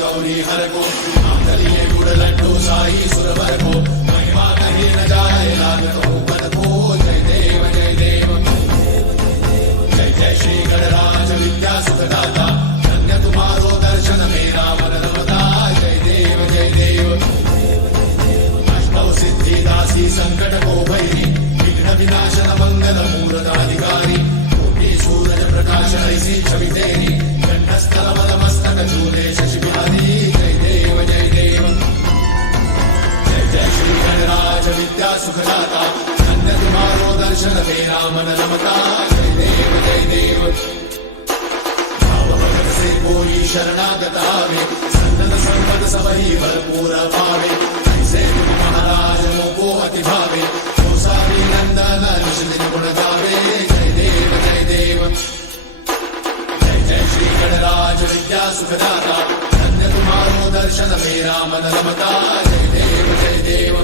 गौरी हर को आंगलिए गुड़ लड्डू साई सुरवर को महिमा कहीं न जाए लागतो पद को जय देव जय देव जय जय श्री गणराज विद्या सुखदाता धन्य तुम्हारो दर्शन मेरा मन रमता जय देव जय देव अष्टौ सिद्धि दासी संकट को भैरी विघ्न विनाशन मंगल मूर्धाधिकारी कोटि सूरज प्रकाश ऐसी छवि तेरी कंठस्थल मस्तक चूले शशि बिहारी जय देव जय देव जय जय श्री गणराज विद्या सुखदाता धन्य तुम्हारो दर्शन मेरा मन रमता जय देव जय देव भाव भगत से कोई शरणागत आवे संतत संपद सबही भरपूर पावे ऐसे तुम महाराज को अति भावे तो सारी नंदन निश्चित गुण गावे जय देव जय देव जय श्री गणराज विद्या सुखदाता धन्य तुम्हारो दर्शन मेरा मन रमता जय देव जय देव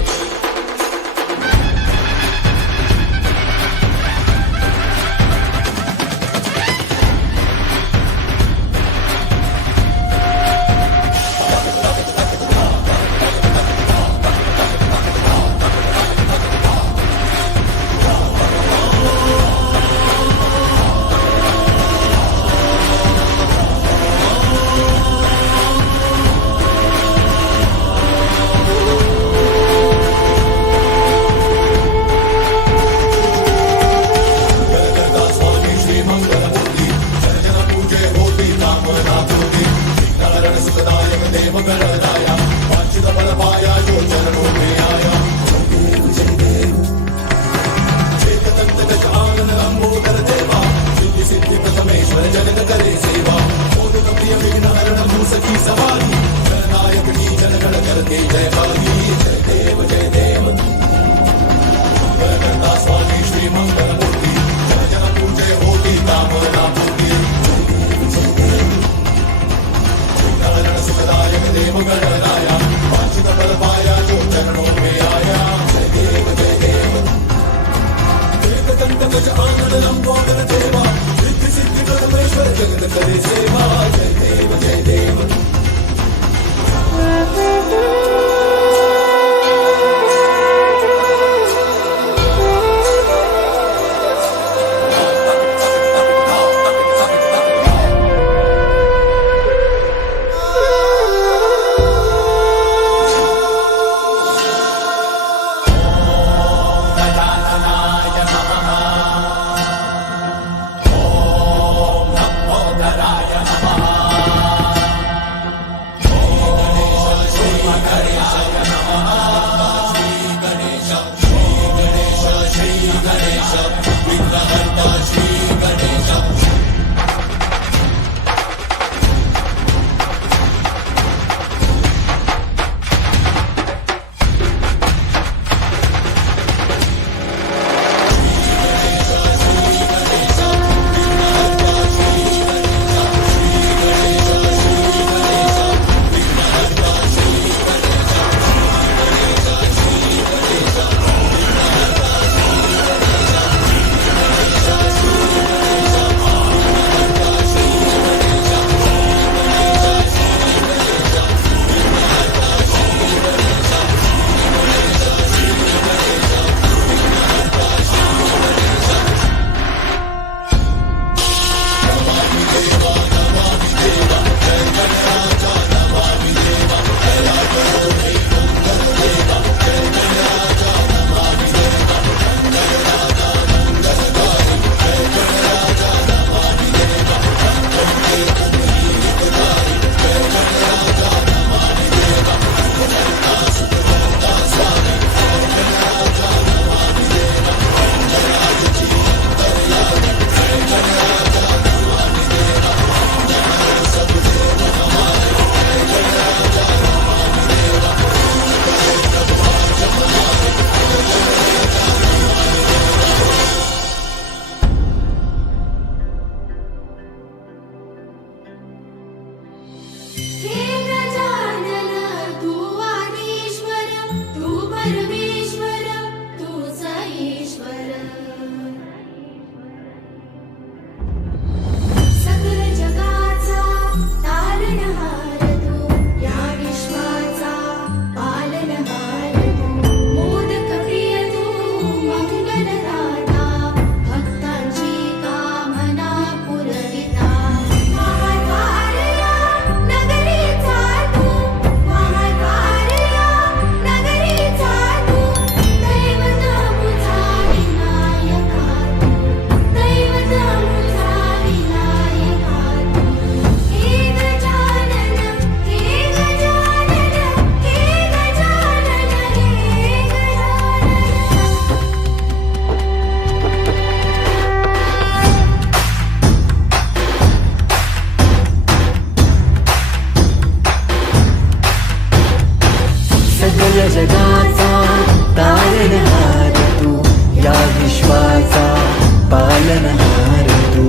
पालनहार तू,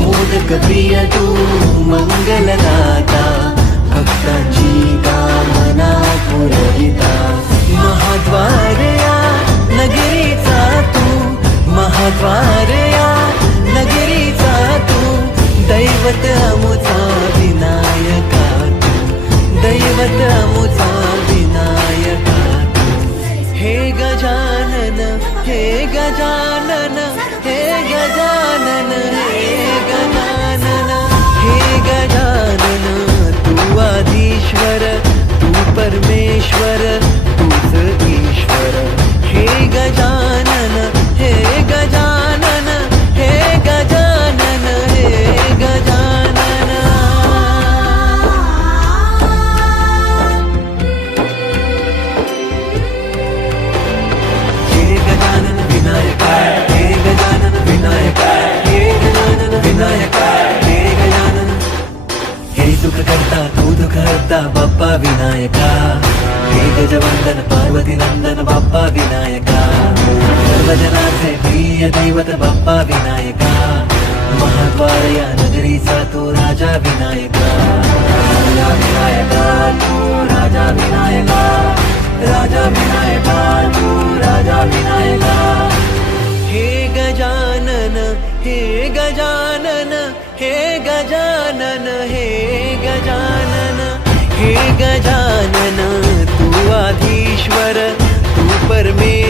मोदक प्रिय तू, मंगलदाता, भक्तांची कामना पुरविता. महाद्वार या नगरीचा तू, महाद्वार या नगरीचा तू, दैवत अमुचा विनायका तू, दैवत अमुचा विनायका तू. हे गजानन, हे गजानन, हे गजानन, हे गजानन, हे गजानन. तू आधीश्वर, तू परमेश्वर, तूच ईश्वर. हे गजानन, हे गजानन, हे गजानन, हे गजानन. हे गजानन विनायका, हे गजानन विनायका, हे गजानन विनायका, हे गजानन. हे सुख करता तू दुःख हरता बाप्पा विनायका. हे गजवंदन पार्वती नंदन बाप्पा विनायका. सर्वजनाचे प्रिय दैवत बाप्पा विनायका. महाद्वार या नगरीचा तू राजा विनायका. राजा विनायका तू राजा विनायका. राजा विनायका तू राजा विनायका. हे गजानन, हे गजानन, हे गजानन, हे गजानन, हे गजानन. तू आधीश्वर, तू परमेश्वर,